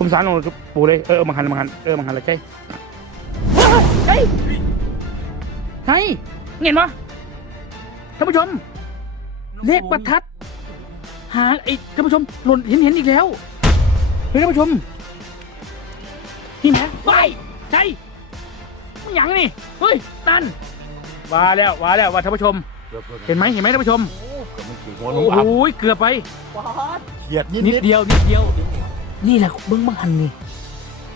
เออคุมสารลงปูเลยเออเออมังหันมังหันเออมังหันละใช่ใช่ใช่เห็นปะท่านผู้ชม เลขประทัด หาไอ้ท่านผู้ชมหล่นเห็นเห็นอีกแล้วเฮ้ยท่านผู้ชม นี่แหมไปใช่มันหยังนี่ เฮ้ย ตันว่าแล้วว่าแล้วว่าท่านผู้ชมเกือบเกือบเห็นไหมเห็นไหมท่านผู้ชมเกือบมันถึงหัวโอ้ลุงโหอับเกือบไปเฉียดนิดนินิดดเดียวนิดเดียว นี่แหละเบิ้งบังหันนี่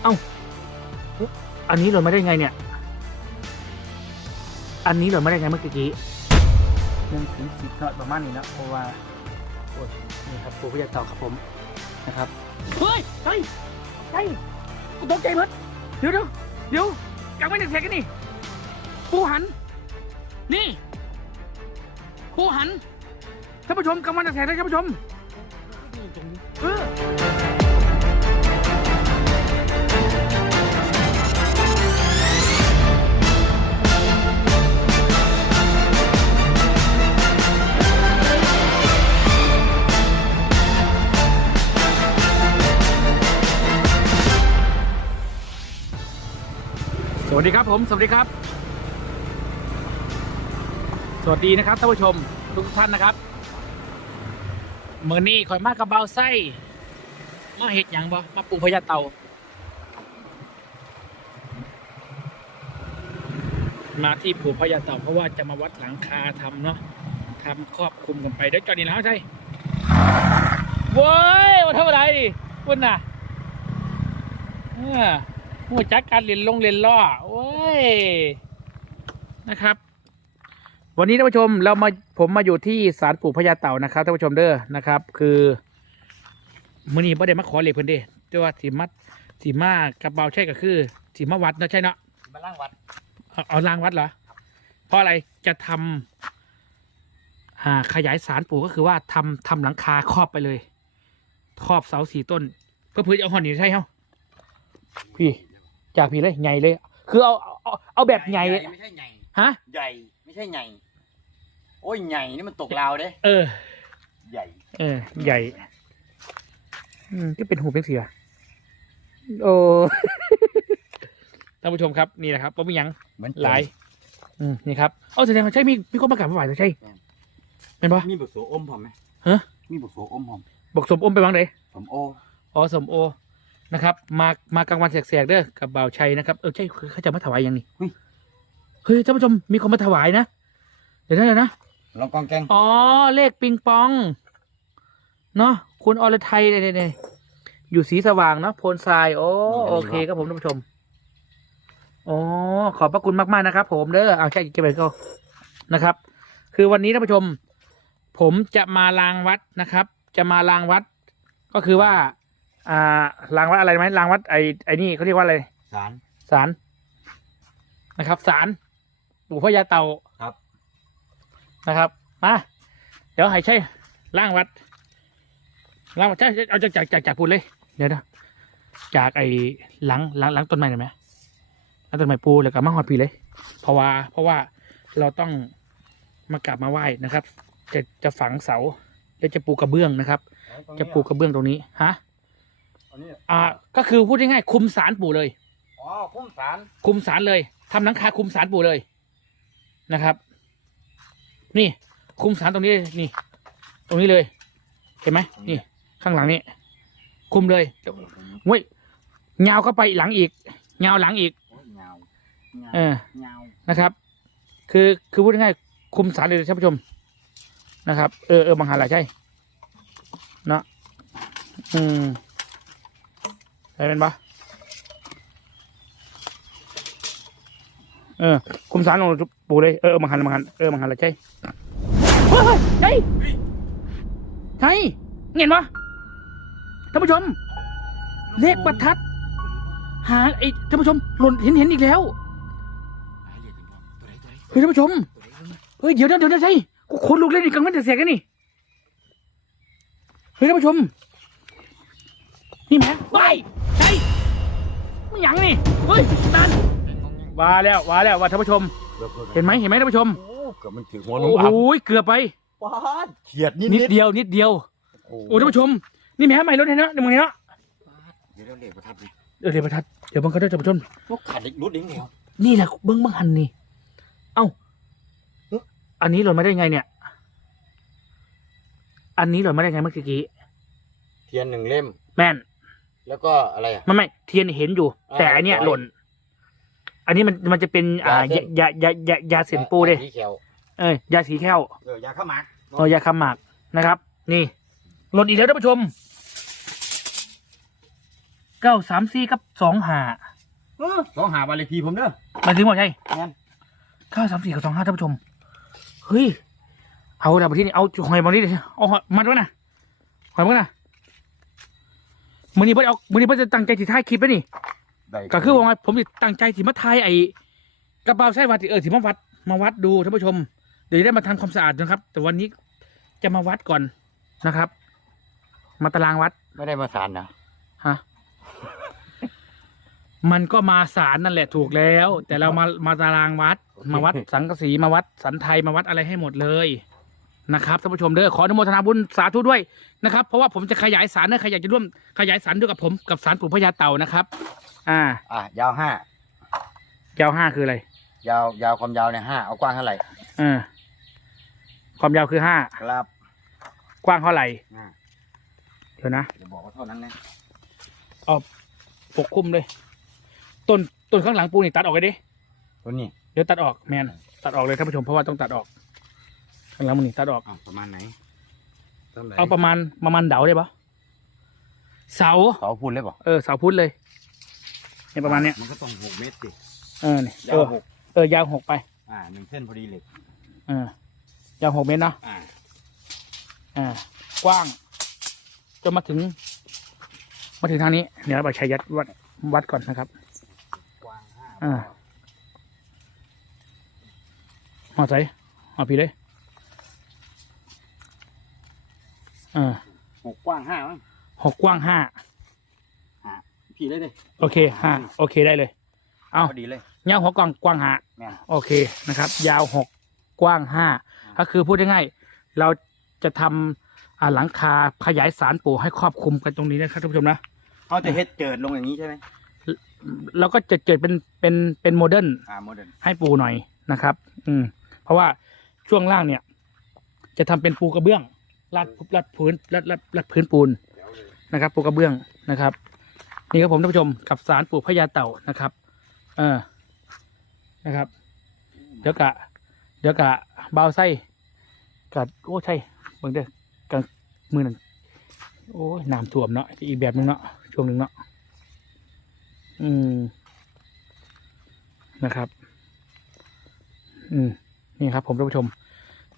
เอ้า อันนี้หล่นมาได้ไงเนี่ย อันนี้หล่นมาได้ไงเมื่อกี้หนึ่งถึงสิบเนาะประมาณนี้นะเพราะว่าโอ้ยนี่ครับปูพยาเต่าครับผมนะครับ เฮ้ยเฮ้ยใช่กูตกใจหมดเดี๋ยวเดี๋ยวเดี๋ยวกลับไม่ได้เสร็จกันนี่ปูหัน นี่ปูหันท่านผู้ชมกำลังจะแสกนะท่านผู้ชมเออ ดีครับผมสวัสดีครับ สวัสดีนะครับท่านผู้ชมทุกท่านนะครับเมื่อนี้ข่อยมากกับเบาไส้มาเห็ดหยังบ่มาปูพญาเต่ามาที่ปูพญาเต่าเพราะว่าจะมาวัดหลังคาทำเนาะทำครอบคลุมกันไปเดี๋ยวจอดนี่แล้วใช่เว้ยมาทำอะไรคุณน่ะเออ หัวจักการเรียนลงเรียนล่อเว้ยนะครับ วันนี้ท่านผู้ชมเรามาผมมาอยู่ที่ศาลปู่พญาเต่านะครับท่านผู้ชมเด้อนะครับ คือมื่อนี้ประเด็นมาขอเหล็กเพิ่นเด้แต่ว่าสีมัดสีมากระเบาใช่ก็คือสีมาวัดเนาะใช่เนาะมาล่างวัดเอาเอารางวัดเหรอเพราะอะไรจะทำอ่าขยายศาลปู่ก็คือว่าทำทำหลังคาครอบไปเลย ครอบเสาสี่ต้น เพื่อพื้นเอาหอนนี่ใช่เฮ้าพี่ จากพี่เลยใหญ่เลย คือเอาเอาเอาแบบใหญ่ ไม่ใช่ใหญ่ฮะ ใหญ่ไม่ใช่ใหญ่โอ้ยใหญ่นี่มันตกลาวเด้เออ ใหญ่เออ ใหญ่ อืมก็เป็นหูเป็นเสียโอ้ ท่านผู้ชมครับนี่แหละครับว่ามีหยังเหมือนหลาย อืมนี่ครับเอาแสดงว่าใช่มีมีคนประกาศมาไหวแล้วใช่เป็นปะ มีบุกโสอมผมไหมฮะ มีบุกโสอมผมบอกสมอมไปบ้างเลยสมโอ อ๋อสมโอ นะครับมามากลางวันแสกๆเด้อกับบ่าวชัยนะครับเออใช่เขาจะมาถวายยังนี่เฮ้ยท่านผู้ชมมีคนมาถวายนะเดี๋ยวนะเดี๋ยวนะลองกองแกงอ๋อเลขปิงปองเนาะคุณอรไทยเนี่ยเนี่ยอยู่สีสว่างเนาะโพนทรายโอ้โอเคครับผมท่านผู้ชมอ๋อขอบพระคุณมากๆนะครับ ผมเด้อเอาใช่เก็บไปก็นะครับ คือวันนี้ท่านผู้ชม ผมจะมาลางวัดนะครับ จะมาลางวัด ก็คือว่า อ่าลางวัดอะไรไหมลางวัดไอ้ไอ้นี่เขาเรียกว่าอะไรสารศาลนะครับศาลปู่พญาเต่าครับ นะครับมาเดี๋ยวให้ใช่ล่างวัดล่างวัดใช่เอาจากจากจากจากพูดเลยเดี๋ยวนะจากไอ้หลังหลังหลังต้นไม้หน่อยไหมหลังต้นไม้ปูแล้วก็มาหอดพีเลย เพราะว่าเพราะว่าเราต้องมากราบมาไหว้นะครับ จะจะฝังเสาแล้วจะปูกระเบื้องนะครับ จะปูกระเบื้องตรงนี้ฮะ อันนี้อ่าก็คือพูดง่ายๆคุมสารปู่เลย อ๋อคุ้มสารคุมสารเลยทำหลังคาคุมสารปู่เลยนะครับ นี่คุมสารตรงนี้เลยนี่ ตรงนี้เลย เห็นไหมนี่ ข้างหลังนี้ คุมเลยเว้ยยาวเข้าไปหลังอีกยาวหลังอีก โอ้ยเงาเออ เงานะครับ คือคือพูดง่ายๆคุมสารเลยท่านผู้ชมนะครับ เออเออบางหาหลายใช่เนาะอืม ใช่เป็นปะเออ คุมสารลงปูเลย เออเออบางหันบางหันเออบางหันหลายใช่เฮ้ยใช่ใช่เห็นปะท่านผู้ชม เลขประทัด หาไอ้ท่านผู้ชมหล่นเห็นเห็นอีกแล้วเฮ้ยท่านผู้ชมเฮ้ยเดี๋ยวนะเดี๋ยวนะใช่กูคนลุกเล่นอีกกลางวันเสียกันนี่เฮ้ยท่านผู้ชม นี่แม่ไป ใช่ไม่หยังนี่เฮ้ยตันว่าแล้วว่าแล้วว่าท่านผู้ชม เห็นไหมเห็นไหมท่านผู้ชมโอ้เกือบมันถึงหัวลุงโอ้อับโหเกือบไป ปาดเฉียดนิดนิดนิดเดียวนิดเดียวโอ้ท่านผู้ชม นี่แม่ใหม่รถเห็นเนาะเดี๋ยวมึงเห็นเนาะเดี๋ยวเราเรียกประทัดดิเดี๋ยวเดี๋ยวประทัดเดี๋ยวมันก็ได้จะประชนพวกขาดเด็กรุดเองเดียวนี่แหละเบิ้งบังหันนี่ เอ้าเอ๊ะอันนี้หล่นมาได้ไงเนี่ย อันนี้หล่นมาได้ไงเมื่อกี้ เทียนหนึ่งเล่ม แม่น แล้วก็อะไรอะ ไม่ไม่เทียนเห็นอยู่อ่าแต่อันเนี้ยปล่อยหล่น อันนี้มันมันจะเป็นอ่ายาเส้นยายายายาเสียนปูเด้สีเขียวเอ้ยยาสีแค้วเออยาข้าวหมากเออยาคำหมากนะครับ นี่หล่นอีกแล้วท่านผู้ชมเก้าสามสี่กับสองหาเออสองหาบานเลขที่ผมเด้อมันถึงหมดใช่งั้นเก้าสามสี่กับสองห้าท่านผู้ชมเฮ้ยเอาดับที่นี่เอาหอยมานี่ดิเอาหอยมัดไว้นะหอยมานะ มือนี้เพิ่นเอามือนี้เพิ่นจะตั้งใจสิท้ายคลิปไว้นี่ ได้ก็คือว่าผมจะตั้งใจสิมาทายไอ้กระเป๋าใส่วัดที่เออที่มาวัดมาวัดดูท่านผู้ชม เดี๋ยวจะได้มาทำความสะอาดนะครับ แต่วันนี้จะมาวัดก่อนนะครับ มาตารางวัดไม่ได้มาสารนะฮะ มันก็มาศาลนั่นแหละถูกแล้ว แต่เรามามาตารางวัด มาวัดสังกะสีมาวัดสันไทยมาวัดอะไรให้หมดเลย นะครับท่านผู้ชมเด้อขออนุโมทนาบุญสาธุด้วยนะครับ เพราะว่าผมจะขยายสารนะใครอยากจะร่วมขยายสารด้วยกับผมกับสารปู่พญาเต่านะครับ อ่า อะยาวห้ายาวห้าคืออะไรยาวยาวความยาวเนี่ยห้าเอากว้างเท่าไหร่เออความยาวคือห้าครับกว้างเท่าไหร่อ่าเดี๋ยวนะเดี๋ยวบอกว่าเท่านั้นนะปกคลุมเลยต้นต้นข้างหลังปูนี่ตัดออกเลยดิตัวนี้เดี๋ยวตัดออกแมนตัดออกเลยท่านผู้ชมเพราะว่าต้องตัดออก ข้างหลังมันนี่ตัดออกอะประมาณไหนต้นไหนเอาประมาณประมาณเดาได้ปะเสา เสาพูนเลยป่ะเออเสาพุทธเลยเนี่ยประมาณเนี้ยมันก็ต้องหกเมตรสิเออเนี่ยเอยาวอหกเออยาวหกไปอ่าหนึ่งเส้นพอดีเหล็ก เออยาวหกเมตรเนาะอ่าอ่ากว้าง จนมาถึง มาถึงทางนี้เดี๋ยวเราไปชัยยัดวัดวัดก่อนนะครับ กว้างห้าอ่ามาใส่มาพี่เลย อ่าหกกว้างห้ามั้งหกกว้างห้าพี่เลยดิโอเคห้าโอเคได้เลย เอาพอดีเลยยาวหัวกว้างกว้างห้าแม่นโอเคนะครับ ยาวหกกว้างห้าก็คือพูดง่ายๆเราจะทำอ่าหลังคาขยายสารปู่ให้ครอบคลุมกันตรงนี้นะครับท่านผู้ชมนะ เขาจะเฮ็ดเจิดลงอย่างนี้ใช่ไหมแล้วก็จะเกิดเป็นเป็นเป็นโมเดิร์นอ่าโมเดิร์นให้ปูหน่อยนะครับ อืม เพราะว่าช่วงล่างเนี่ย จะทำเป็นปูกระเบื้อง ลาดลาดพื้นลาดลาดลาดพื้นปูนนะครับปูกระเบื้องนะครับ นี่ครับผมท่านผู้ชมกับสารปู่พญาเต่านะครับ เออนะครับ เดี๋ยวกะ เดี๋ยวกะเบาไส้กัดโอ้ใช่เบิ่งเด้อกลางมือหนั่นโอ้ยน้ำท่วมเนาะอีกแบบหนึงเนาะช่วงหนึ่งเนาะอืมนะครับ อืมนี่ครับผมท่านผู้ชม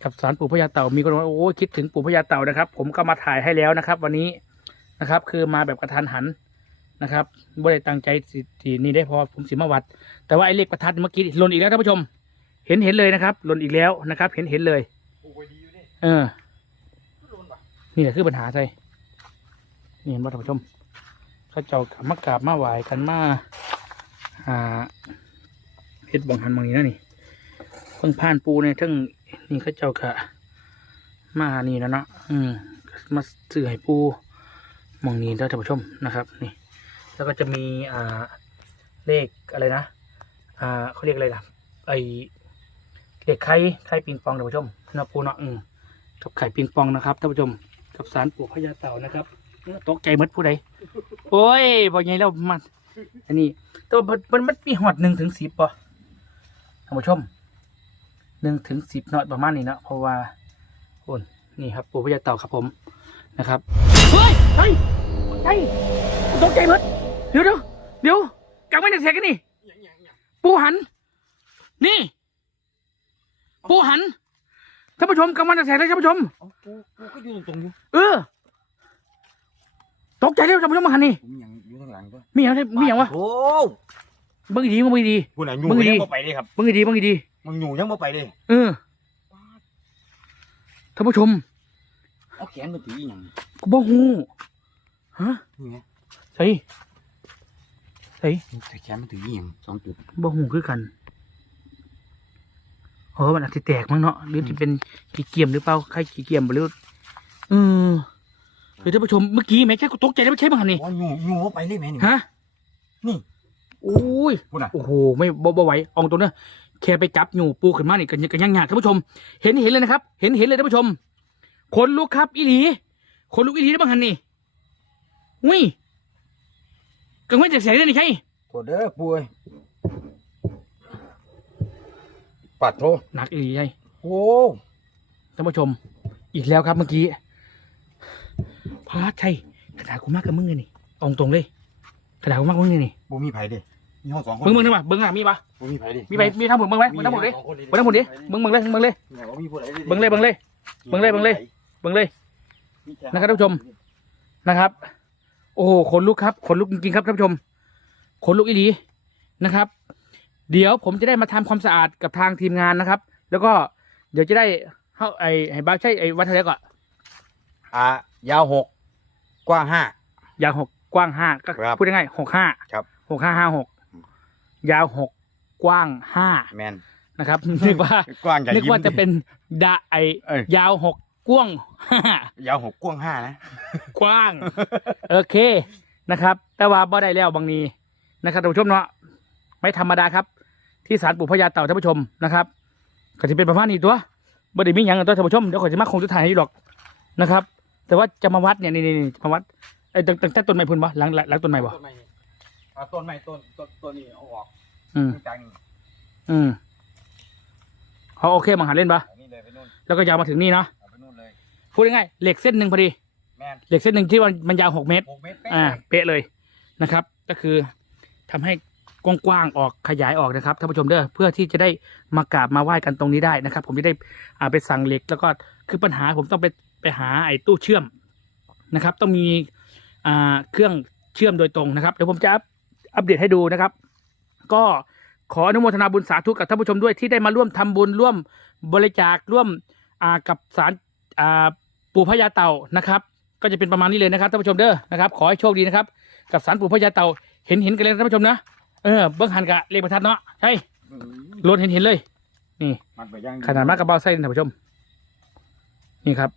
กับสารปู่พญาเต่ามีคนบอกว่าโอ้ยคิดถึงปู่พญาเต่านะครับ ผมก็มาถ่ายให้แล้วนะครับ วันนี้นะครับ คือมาแบบกระทันหันนะครับไม่ได้ตั้งใจสิสินี่ได้พอผมสิมาวัด แต่ว่าไอ้เลขประทัดเมื่อกี้หล่นอีกแล้วท่านผู้ชม เห็นเห็นเลยนะครับหล่นอีกแล้วนะครับ เห็นเห็นเลยเออ นี่แหละคือปัญหาใช่นี่เห็นบ่ท่านผู้ชมเขาเจ้ามากราบมาไหว้กันมาอ่าเฮ็ดบังหันบางนี้นะนี่เพิ่งผ่านปูเนี่ยทั้ง นี่เขาเจ้ากะมานี่แล้วเนาะอืมมาซื้อให้ปูมองนี้แล้วท่านผู้ชมนะครับ นี่ แล้วก็จะมีอ่าเลขอะไรนะ อ่าเขาเรียกอะไรล่ะไอเลขไข่ไข่ปิงปองท่านผู้ชมนาะปูเนาะอืมกับไข่ปิงปองนะครับท่านผู้ชมกับสารปู่พญาเต่านะครับตกใจมดผู้ใดโอ้ยพอไงแล้วมันอันนี้ตัวมันมันมันมีหอดหนึ่งถึงสิบป่ะท่านผู้ชม หนึ่งถึงสิบเนาะประมาณนี้เนาะเพราะว่าโอนนี่ครับปู่พญาเต่าครับผมนะครับเฮ้ยเฮ้ยเฮ้ยตกใจหมดเดี๋ยวเดี๋ยวเดี๋ยวกลับไม่ได้เสียกันนี่ปูหัน นี่ปูหันท่านผู้ชมกำลังจะแสกเลยท่านผู้ชมกูกูก็อยู่ตรงๆอยู่เออ ตกใจเลยท่านผู้ชมมาหันนี่ผมยังอยู่ข้างหลังก็มีอย่างไรมีอย่างวะโอ้เบิ้งดีเบิ้งดีกูน่อยู่มึงดียังบ่ไปเลยครับเบิ้งดีเบิ้งดี มึงอยู่ยังบ่ไปเลยเออท่านผู้ชมเอาแขนมาถืออีหยังกูบ่ฮู้ฮะนี่ไงใส่ใส่ใส่แขนมาถืออีหยังสองจุดบ่ฮู้คือกันเออมันอาจจะแตกมั้งเนาะหรือจะเป็นขี้เกียมหรือเปล่าใครขี้เกียมบ่หรือเออเดี๋ยวท่านผู้ชมเมื่อกี้แม่แค่กูตกใจแล้วไม่ใช่บ้างนี่โอ้ยงูงูเข้าไปเลยแม่นี่ฮะ นี่ โอ้ย พูดน่ะ โอ้โห ไม่บ่บ่ไหวเอองตรงเนี้ย แค่ไปจับอยู่ปูขึ้นมานี่กันกันยังหยาดท่านผู้ชม เห็นเห็นเลยนะครับ เห็นเห็นเลยท่านผู้ชมขนลุกครับอีหลีขนลุกอีหลีได้บ้างหันนี่อุ้ยกังเว้นจากแสงเลยนี่ใช่โทษเด้อป่วยปัดโทหนักอีหลีใช่โอ้ท่านผู้ชม อีกแล้วครับเมื่อกี้พาชัยขนาดกูมากกับมึงเลยนี่เอองตรงเลยขนาดกูมากกับมึงเลยนี่บ่มีไผเด้ มีห้องสองคนมึงมึงนึกว่าเบิ้งอะมีปะบ่มีไผเด้มีไปมีทั้งหมดมึงไหมมึงทั้งหมดดิมึงทั้งหมดดิมึงมึงเลยมึงเลยเนี่ยบ่มีผู้ใดเบิ่งเลย เบิ่งเลยเบิ่งเลยเบิ่งเลยเบิ้งเลยนะครับท่านผู้ชม นะครับ โอ้โหขนลุกครับขนลุกจริงๆครับท่านผู้ชมขนลุกอีหลีนะครับ เดี๋ยวผมจะได้มาทำความสะอาดกับทางทีมงานนะครับ แล้วก็เดี๋ยวจะได้เข้าไอ้ไอ้บ้าใช่ไอ้วัดทะเลก่อนอะยาวหกกว้างห้า ยาวหกกว้างห้าก็ครับพูดง่ายๆหกห้าครับ หกห้าห้าหก ยาวหกกว้างห้าแมนนะครับนึกว่า กว้างอย่านึกยิ้มว่าจะเป็นดาไอเอ้ย ยาวหกกว้างห้ายาวหกกว้างห้านะ กว้างโอเคนะครับ แต่ว่าบ่ได้แล้วบางนี้นะครับท่านผู้ชมเนาะไม่ธรรมดาครับ ที่ศาลปู่พญาเต่าท่านผู้ชมนะครับก็จะเป็นประมาณนี้ตัวบ่ได้มีหยังกันตัวท่านผู้ชมเดี๋ยวขอยจะมาคงจะถ่ายให้ดูหรอกนะครับ แต่ว่าจะมาวัดเนี่ยนี่นี่นี่มาวัดไอ้ยตั้งตั้งแต่ต้นไม้พุ่นปะหลังหลังหลังต้นไม้บ่ต้นไม้นี่ อะต้นไม้ต้นต้นต้นนี้เอาออกอืมจังนี่อืมเขาโอเคมังหันเล่นปะเอานี่เลยไปนู่นแล้วก็ยาวมาถึงนี่เนาะเอาไปนู่นเลย พูดง่ายๆเหล็กเส้นหนึ่งพอดี แมนเหล็กเส้นหนึ่งที่มันมันยาวหกเมตร หกเมตรเป๊ะอ่า เลยเป๊ะเลยนะครับ ก็คือทำให้กว้างๆออกขยายออกนะครับท่านผู้ชมเด้อเพื่อที่จะได้มากราบมาไหว้กันตรงนี้ได้นะครับ ผมจะได้อ่าไปสั่งเหล็กแล้วก็คือปัญหาผมต้องไปไปหาไอ้ตู้เชื่อมนะครับ ต้องมีอ่าเครื่องเชื่อมโดยตรงนะครับเดี๋ยวผมจะอัป อัปเดตให้ดูนะครับ ก็ขออนุโมทนาบุญสาธุกับท่านผู้ชมด้วยที่ได้มาร่วมทำบุญร่วมบริจาคร่วมอ่ากับสารอ่าปู่พญาเต่านะครับ ก็จะเป็นประมาณนี้เลยนะครับท่านผู้ชมเด้อนะครับ ขอให้โชคดีนะครับ กับสารปู่พญาเต่าเห็นเห็นกันเลยนะท่านผู้ชมนะเออเบิ้งหันกะเลขประทัดเนาะใช่อืมล้วนเห็นเห็นเลย นี่มันไปย่างขนาดมากกระเบ้าไส้ท่านผู้ชม นี่ครับ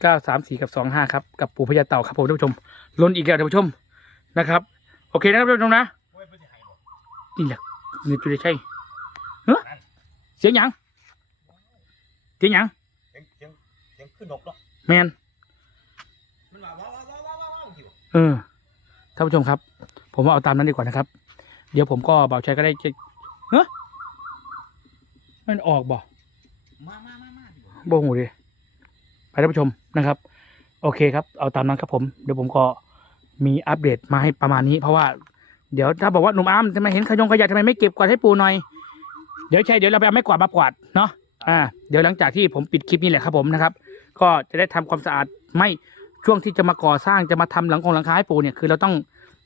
เก้าสามสี่กับสองห้าครับกับปู่พญาเต่าครับผมท่านผู้ชมล้นอีกแล้วท่านผู้ชมนะครับ โอเคนะครับท่านผู้ชมนะนี่แหละนี่จุดใช่เฮ้เสียงหยังเสียงหยังเสียงเสียงเสียงขึ้นนกเนาะแมนมันว่าว้าวว้าวว้าวว้าวว้าวอยู่เออท่านผู้ชมครับ ผมว่าเอาตามนั้นดีกว่านะครับ เดี๋ยวผมก็เบาใช้ก็ได้จะเฮ้มันออกบ่มามามามาอยู่โบหูดิไปท่านผู้ชมนะครับ โอเคครับ เอาตามนั้นครับผม เดี๋ยวผมก็ มีอัปเดตมาให้ประมาณนี้ เพราะว่าเดี๋ยวถ้าบอกว่าหนุ่มอาร์มทำไมเห็นขยงขยะทำไมไม่เก็บกวาดให้ปูหน่อย เดี๋ยวใช่เดี๋ยวเราไปเอาไม้กวาดมากวาดเนาะอ่าเดี๋ยวหลังจากที่ผมปิดคลิปนี้แหละครับผมนะครับ ก็จะได้ทำความสะอาดไม่ช่วงที่จะมาก่อสร้างจะมาทำหลังคงหลังคาให้ปูเนี่ยคือเราต้อง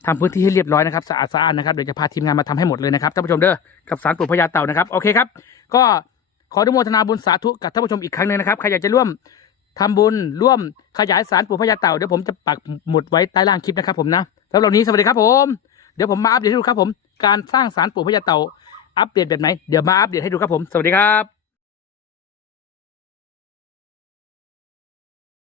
ทำพื้นที่ให้เรียบร้อยนะครับสะอาดสะอาดนะครับเดี๋ยวจะพาทีมงานมาทำให้หมดเลยนะครับท่านผู้ชมเด้อกับสารปู่พญาเต่านะครับโอเคครับ ก็ขออนุโมทนาบุญสาธุกับท่านผู้ชมอีกครั้งหนึ่งนะครับใครอยากจะร่วม ทำบุญร่วมขยายสารปู่พญาเต่าเดี๋ยวผมจะปักหมุดไว้ใต้ล่างคลิปนะครับผมนะสำหรับวันนี้สวัสดีครับผม เดี๋ยวผมมาอัปเดตให้ดูครับผม การสร้างสารปู่พญาเต่าอัปเดตแบบไหนเดี๋ยวมาอัปเดตให้ดูครับผม สวัสดีครับ